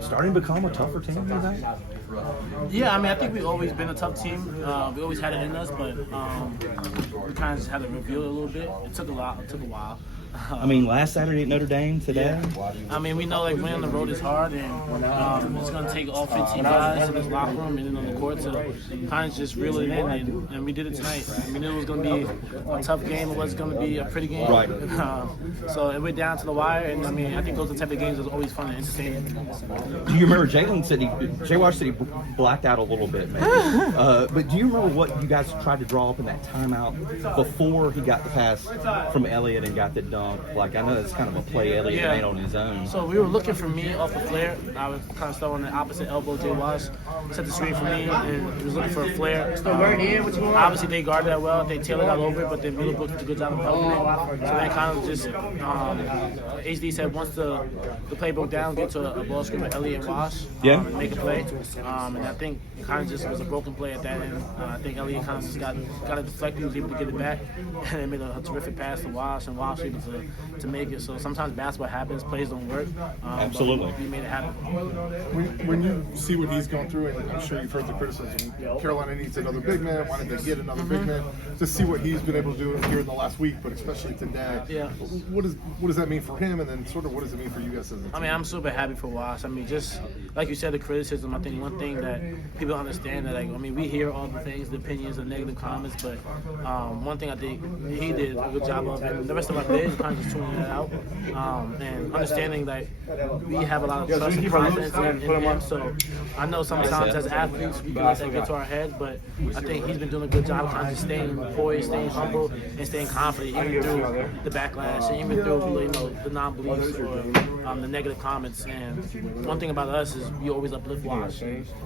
starting to become a tougher team, you think? Yeah, I mean, I think we've always been a tough team. We always had it in us, but we kind of just had to reveal it a little bit. It took a while. I mean, last Saturday at Notre Dame, today. Yeah. I mean, we know like winning on the road is hard, and it's going to take all 15 guys in this locker room and then on the court to kind of just reel it in, and we did it tonight. We knew it was going to be a tough game. It wasn't going to be a pretty game. Right. So it went down to the wire, and I mean, I think those are the type of games that's always fun and entertaining. Do you remember Jay Wash said he blacked out a little bit, maybe. But do you remember what you guys tried to draw up in that timeout before he got the pass from Elliott and got the dunk? Like, I know that's kind of a play Elliott made on his own. So we were looking for me off the flare. I was kind of stuck on the opposite elbow. Jay Wash set the screen for me, and he was looking for a flare. Obviously, they guarded that well. They tailored all over it, but they really booked a good job of helping it. So they kind of just, HD said once the play broke down, get to a ball screen with Elliott and Wash, make a play. And I think it kind of just was a broken play at that end. I think Elliott kind of just got it deflected. He was able to get it back, and they made a terrific pass to Wash, and Wash able to make it. So sometimes basketball happens, plays don't work. Absolutely. We made it happen. When you see what he's going through, and I'm sure you've heard the criticism, Carolina needs another big man. Why did they get another big man? To see what he's been able to do here in the last week, but especially today. Yeah. What does that mean for him, and then sort of what does it mean for you guys as a team? I mean, I'm super happy for Wash. I mean, just like you said, the criticism. I think one thing that people understand that, like, I mean, we hear all the things, the opinions, the negative comments, but one thing I think he did a good job of, and the rest of our players kind of just tuning that out, and understanding that we have a lot of trust and confidence in him. So I know sometimes as athletes we can let that get to our heads, but I think he's been doing a good job of kind of staying poised, staying humble, and staying confident even through the backlash, and even through the non-beliefs or the negative comments. And one thing about us is we always uplift Wash.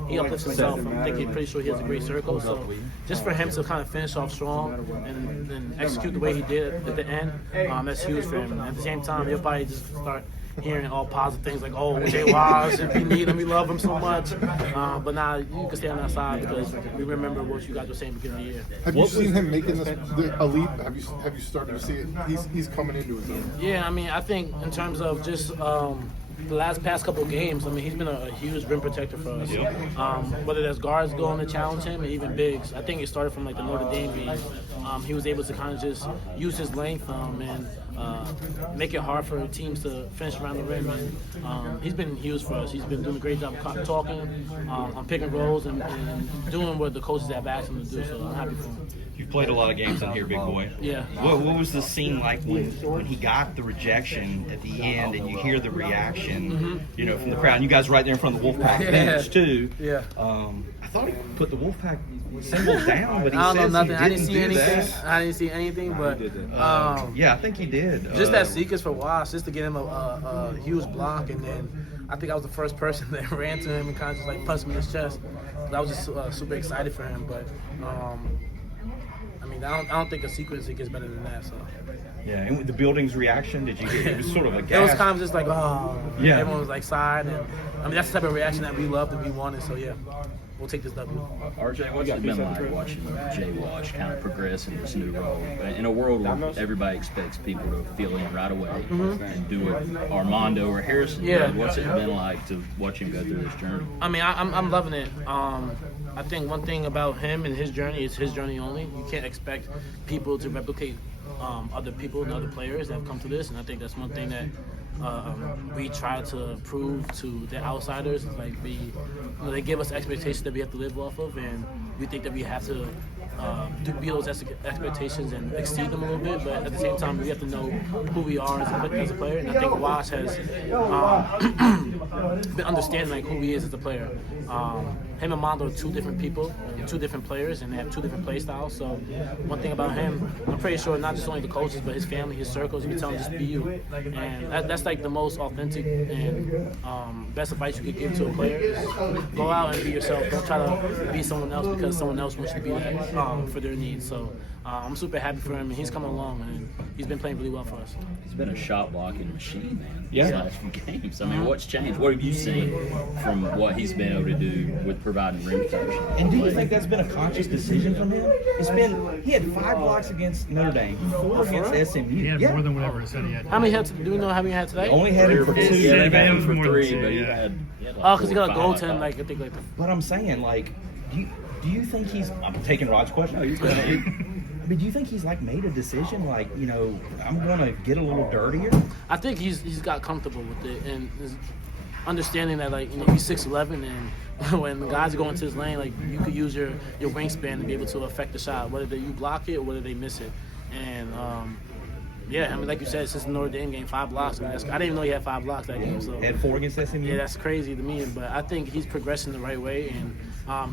He uplifts himself. I'm thinking pretty sure he has a great circle. So just for him to kind of finish off strong and execute the way he did at the end, that's huge for him. And at the same time, he'll probably just start hearing all positive things like, oh, Jay Wash, if we need him, we love him so much. But now you can stay on that side because we remember what you guys were saying at the beginning of the year. Have you seen him making the elite? Have you started to see it? He's coming into his own. Yeah, I mean, I think in terms of just the past couple of games, I mean, he's been a huge rim protector for us. Whether there's guards going to challenge him, or even bigs. I think it started from like the Notre Dame game. He was able to kind of just use his length and make it hard for teams to finish around the rim. And he's been huge for us. He's been doing a great job of talking on pick and rolls and doing what the coaches have asked him to do. So I'm happy for him. You've played a lot of games in here, big boy. Yeah. What was the scene like when he got the rejection at the end and you hear the reaction, from the crowd? And you guys right there in front of the Wolfpack bench, too. Yeah. I thought he put the Wolfpack symbols down, but he I don't know says nothing. he I didn't see anything. that. I didn't see anything, but Yeah, I think he did. just that seekers for Wash, just to get him a huge block, and then I think I was the first person that ran to him and kind of just like punched him in his chest. I was just super excited for him, but I mean, I don't think a sequence gets better than that. So. Yeah, and the building's reaction, did you hear? It was sort of a gasp. It was kind of just like, oh, yeah. Everyone was like sighed, and I mean that's the type of reaction that we loved and we wanted. So yeah, we'll take this W. RJ, what's it been like watching Jay Wash kind of progress in this new role? In a world where everybody expects people to fill in right away and do what Armando or Harrison did, what's it been like to watch him go through this journey? I mean, I'm loving it. I think one thing about him and his journey is his journey only. You can't expect people to replicate other people and other players that have come to this, and I think that's one thing that we try to prove to the outsiders. Like they give us expectations that we have to live off of, and we think that we have to be those expectations and exceed them a little bit. But at the same time, we have to know who we are as a player, and I think Wash has been understanding like who he is as a player. Him and Mondo are two different people, two different players, and they have two different play styles. So one thing about him, I'm pretty sure not just only the coaches, but his family, his circles, you tell him just be you. And that's like the most authentic and best advice you could give to a player is go out and be yourself. Don't try to be someone else because someone else wants you to be that for their needs. So I'm super happy for him, and he's coming along, and he's been playing really well for us. He's been a shot blocking machine, man. Yeah. These last few games. I mean, what's changed? What have you seen from what he's been able to do with providing rim protection? And do you think that's been a conscious decision from him? He had 5 blocks against Notre Dame, 4 against SMU. He had Yeah. more than whatever it said he had. How many had? Do we know how many he had today? Only had him for 2. Yeah, they've had him for More than 3, two, but he yeah. had like Oh, because he got a 4 or 5, goaltend, I like I think like. But I'm saying, like, do you think he's? I'm taking Rod's question. But do you think he's like made a decision, like, you know, I'm gonna get a little dirtier? I think he's got comfortable with it and is understanding that, like, you know, he's 6'11", and when the guys go into his lane, like, you could use your wingspan to be able to affect the shot, whether you block it or whether they miss it. And yeah, I mean, like you said, since the Notre Dame game, 5 blocks. I didn't even know he had 5 blocks that game. So Had 4 against SMU. yeah, that's crazy to me. But I think he's progressing the right way, and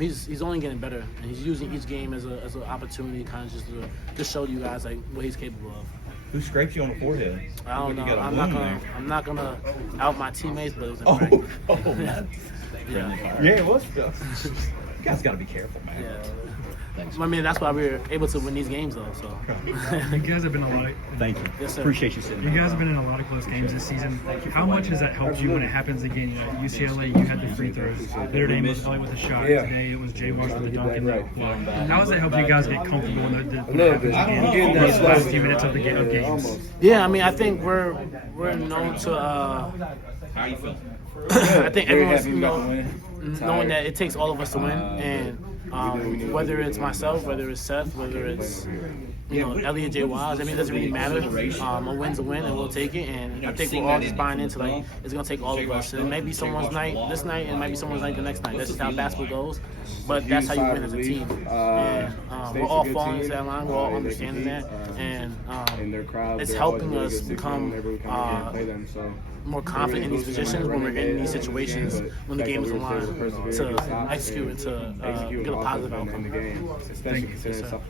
he's only getting better. And he's using each game as an opportunity, kind of just show you guys like what he's capable of. Who scraped you on the forehead? I don't know. You got a wound I'm not gonna out my teammates, but it was a Oh, prank. oh, man. Yeah. Yeah, it was. You guys got to be careful, man. Yeah. Thanks. I mean, that's why we were able to win these games, though. So. You guys have been a lot. Thank you. Yes, sir. Appreciate you sitting. You guys have been in a lot of close games this season. How much has that helped you when it happens again? You know, at UCLA, you had the free throws. Notre Dame was probably with a shot. Today, it was Jay Wash with the dunk and the block. How has that helped you guys get comfortable when it happens again? These last few minutes of the games. Yeah, I mean, I think we're known to. How you feel? I think everyone's knowing that it takes all of us to win, and whether it's myself, whether it's Seth, whether it's Elliot J. Wise, I mean, it doesn't really matter. A win's a win, and we'll take it. And I think we're all just buying into like it's gonna take all of us. And it may be someone's night this night, and it might be someone's night the next night. That's just how basketball goes. But that's how you win as a team. And we're all falling into that line. We're all understanding that, and it's helping us become more confident in these positions when we're in these situations when the game is on line to execute it to get a positive outcome. Thank you.